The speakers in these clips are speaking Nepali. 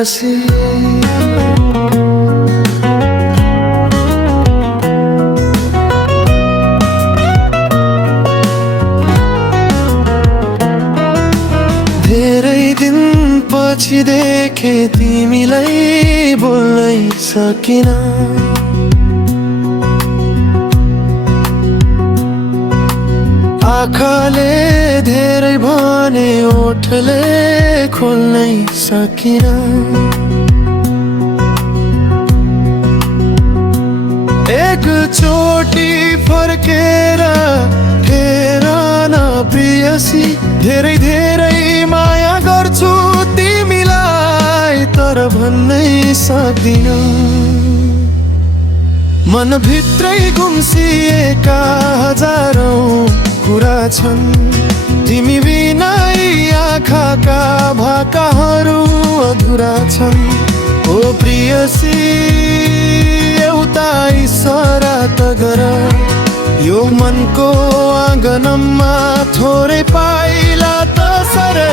प्रियासी धेरै दिन पछि देखे तिमीलाई बोल्नै सकिन आँखाले धेरै भने ओठले खोल्नै सकिन एकचोटि फर्केर हेर न प्रियसी धेरै धेरै माया गर्छु तिमीलाई तर भन्नै सक्दिन मनभित्रै गुम्सिएका हजारौं कुरा छन् तिमी बिनै आँखाका भाकाहरू अधुरा छन् ओ प्रियसी एउटा इसारा त गर यो मनको आँगनमा थोरै पाइला त सरे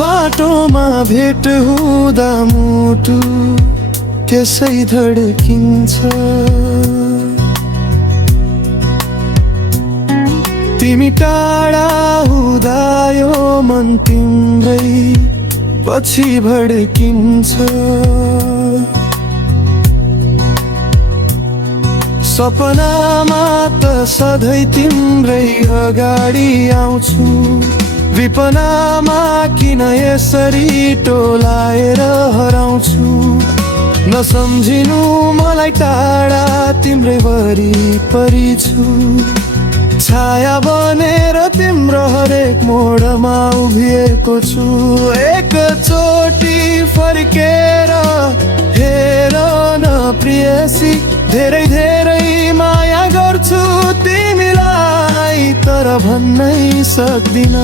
बाटोमा भेट हुँदा मुटु त्यसै धड्किन्छ तिमी टाढा हुँदा यो मन तिम्रै पछि भड्किन्छ सपनामा त सधैँ तिम्रै अगाडि आउँछु विपनामा किन यसरी टोलाएर हराउँछु नसम्झिनु मलाई टाढा तिम्रै वरिपरि छु छाया बनेर तिम्रो हरेक मोडमा उभिएको छु एकचोटि फर्केर हेर न प्रियसी धेरै धेरै माया गर्छु तिमीलाई तर भन्नै सक्दिन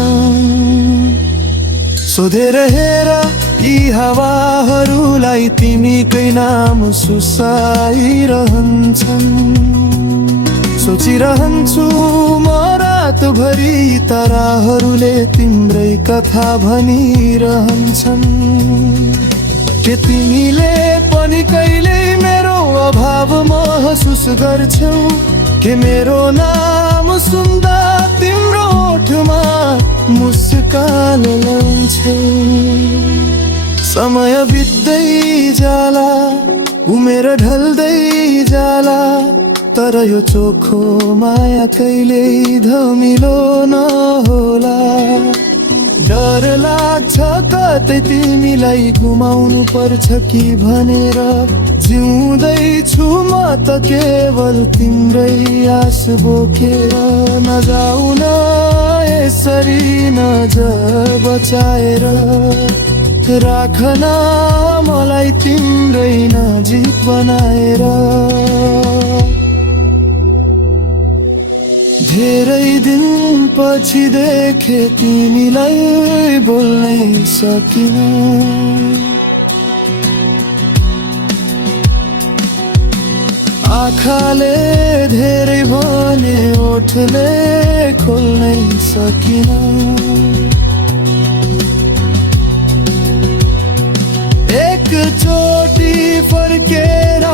सोधेर हेर यी हावाहरूलाई तिमीकै नाम सुसाइरहन्छन् सोचिरहन्छु म रातभरि ताराहरूले तिम्रै कथा भनिरहन्छन् के तिमीले पनि कहिल्यै मेरो अभाव महसुस गर्छौ के मेरो नाम सुन्दा तिम्रो ओठमा मुस्कान ल्याउँछौ समय बित्दै जाला उमेर ढल्दै जाला तर यो चोखो माया कहिल्यै धमिलो नहोला डर लाग्छ कतै तिमीलाई गुमाउनु पर्छ कि भनेर जिउँदैछु म त केवल तिम्रै आस बोकेर नजाऊ न यसरी नजर बचाएर राख न मलाई तिम्रै नजिक बनाएर धेरै दिन पछि देखे तिमीलाई बोल्नै सकिन आँखाले धेरै भने ओठले खोल्नै सकिन एकचोटि फर्केर